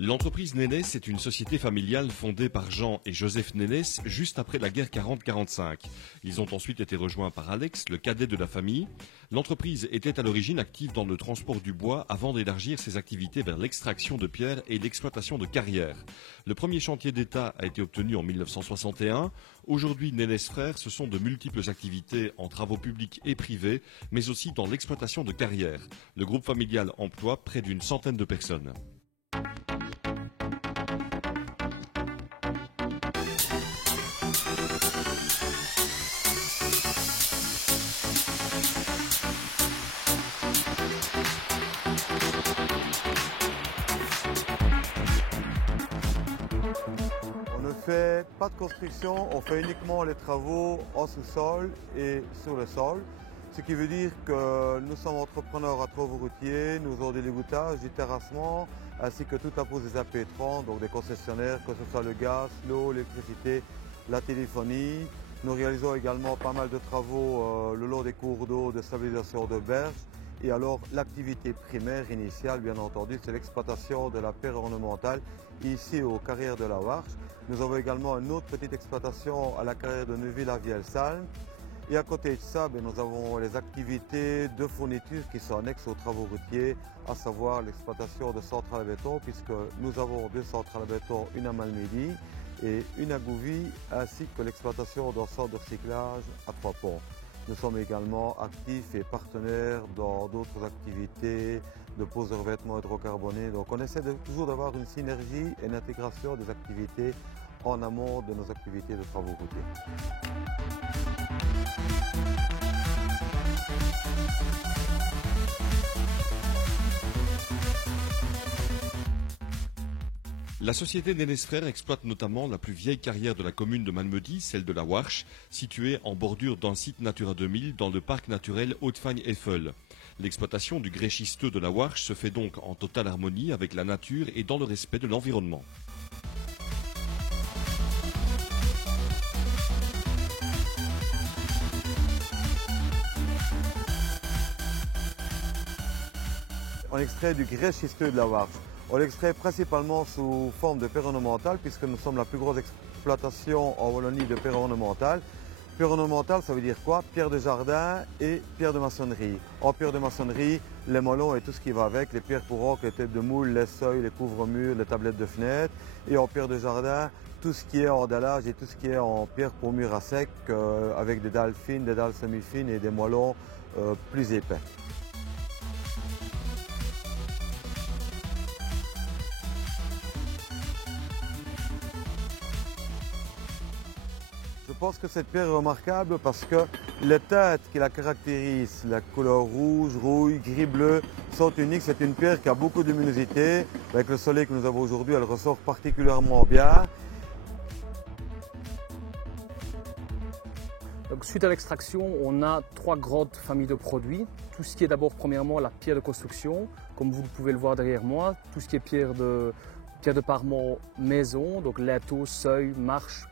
L'entreprise Nénès est une société familiale fondée par Jean et Joseph Nénès juste après la guerre 40-45. Ils ont ensuite été rejoints par Alex, le cadet de la famille. L'entreprise était à l'origine active dans le transport du bois avant d'élargir ses activités vers l'extraction de pierres et l'exploitation de carrières. Le premier chantier d'État a été obtenu en 1961. Aujourd'hui, Nénès Frères, ce sont de multiples activités en travaux publics et privés, mais aussi dans l'exploitation de carrières. Le groupe familial emploie près d'une centaine de personnes. On ne fait pas de construction, on fait uniquement les travaux en sous-sol et sur le sol. Ce qui veut dire que nous sommes entrepreneurs à travaux routiers, nous avons des dégoutages, du terrassement, ainsi que toute la pose des impétrants, donc des concessionnaires, que ce soit le gaz, l'eau, l'électricité, la téléphonie. Nous réalisons également pas mal de travaux le long des cours d'eau, de stabilisation de berges. Et alors l'activité primaire initiale, bien entendu, c'est l'exploitation de la pierre ornementale ici aux carrières de la Warche. Nous avons également une autre petite exploitation à la carrière de Neuville-la-Vieille-Salm. Et à côté de ça, nous avons les activités de fourniture qui sont annexes aux travaux routiers, à savoir l'exploitation de centrales à béton, puisque nous avons deux centrales à béton, une à Malmedy et une à Gouvy, ainsi que l'exploitation d'un centre de recyclage à Trois-Ponts. Nous sommes également actifs et partenaires dans d'autres activités de pose de revêtements hydrocarbonés. Donc on essaie toujours d'avoir une synergie et une intégration des activités en amont de nos activités de travaux routiers. La société Nénès Frères exploite notamment la plus vieille carrière de la commune de Malmedy, celle de la Warche, située en bordure d'un site Natura 2000 dans le parc naturel Haute-Fagne-Eiffel. L'exploitation du grès schisteux de la Warche se fait donc en totale harmonie avec la nature et dans le respect de l'environnement. On extrait du grès schisteux de la Warche. On l'extrait principalement sous forme de pierre ornementale puisque nous sommes la plus grosse exploitation en Wallonie de pierre ornementale. Pierre ornementale, ça veut dire quoi? Pierre de jardin et pierre de maçonnerie. En pierre de maçonnerie, les moellons et tout ce qui va avec, les pierres pour roc, les têtes de moule, les seuils, les couvre-murs, les tablettes de fenêtres. Et en pierre de jardin, tout ce qui est en dallage et tout ce qui est en pierre pour mur à sec avec des dalles fines, des dalles semi-fines et des moellons plus épais. Je pense que cette pierre est remarquable parce que les teintes qui la caractérisent, la couleur rouge, rouille, gris, bleu, sont uniques. C'est une pierre qui a beaucoup de luminosité. Avec le soleil que nous avons aujourd'hui, elle ressort particulièrement bien. Donc, suite à l'extraction, on a trois grandes familles de produits. Tout ce qui est d'abord premièrement la pierre de construction, comme vous pouvez le voir derrière moi. Tout ce qui est pierre de parement maison, donc linteaux, seuil, marches,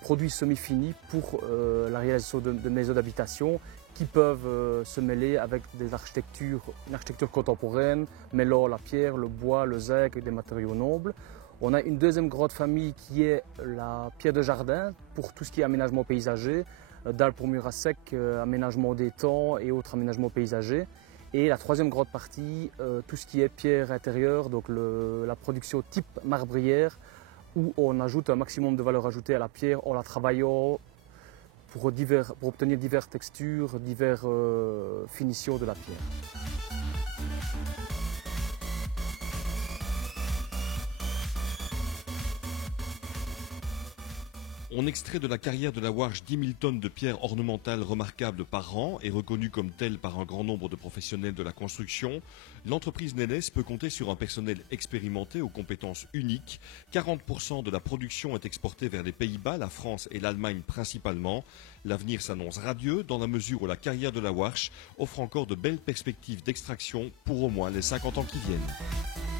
produits semi-finis pour la réalisation de maisons d'habitation qui peuvent se mêler avec une architecture contemporaine, mêlant la pierre, le bois, le zinc et des matériaux nobles. On a une deuxième grande famille qui est la pierre de jardin pour tout ce qui est aménagement paysager, dalles pour murs à sec, aménagement d'étangs et autres aménagements paysagers. Et la troisième grande partie, tout ce qui est pierre intérieure, donc la production type marbrière, où on ajoute un maximum de valeur ajoutée à la pierre en la travaillant pour obtenir diverses textures, diverses finitions de la pierre. On extrait de la carrière de la Warche 10 000 tonnes de pierres ornementales remarquables par an et reconnues comme telles par un grand nombre de professionnels de la construction. L'entreprise Nénès peut compter sur un personnel expérimenté aux compétences uniques. 40% de la production est exportée vers les Pays-Bas, la France et l'Allemagne principalement. L'avenir s'annonce radieux dans la mesure où la carrière de la Warche offre encore de belles perspectives d'extraction pour au moins les 50 ans qui viennent.